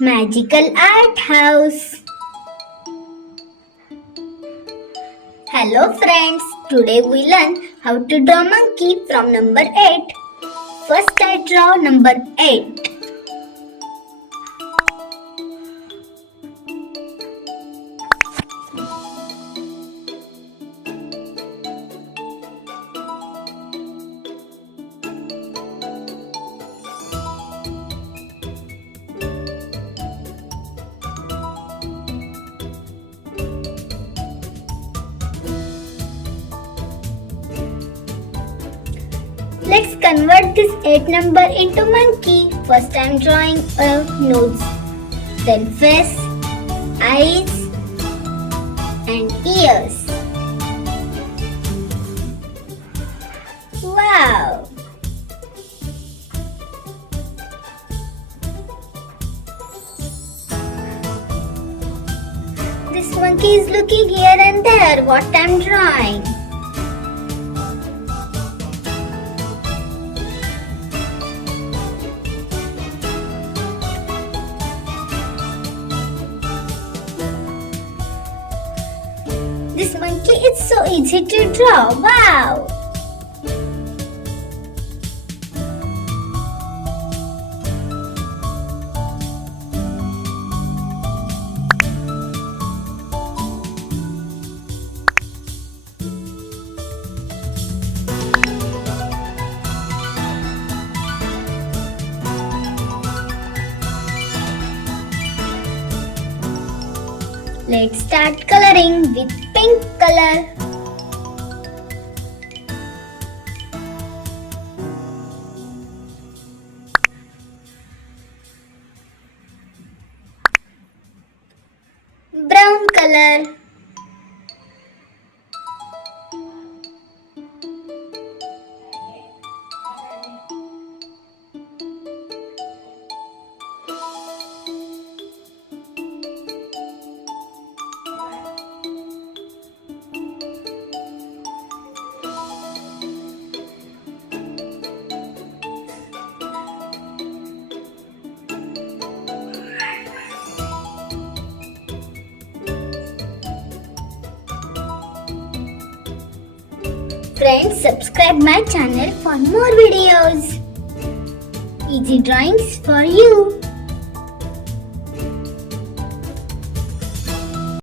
Magical Art House. Hello friends, today we learn how to draw monkey from number 8. First I draw number 8. Let's convert this 8 number into monkey. First I am drawing a nose, then face, eyes and ears. Wow! This monkey is looking here and there what I am drawing. This monkey is so easy to draw. Wow! Let's start coloring with pink color. Brown color. Friends, subscribe my channel for more videos. Easy drawings for you.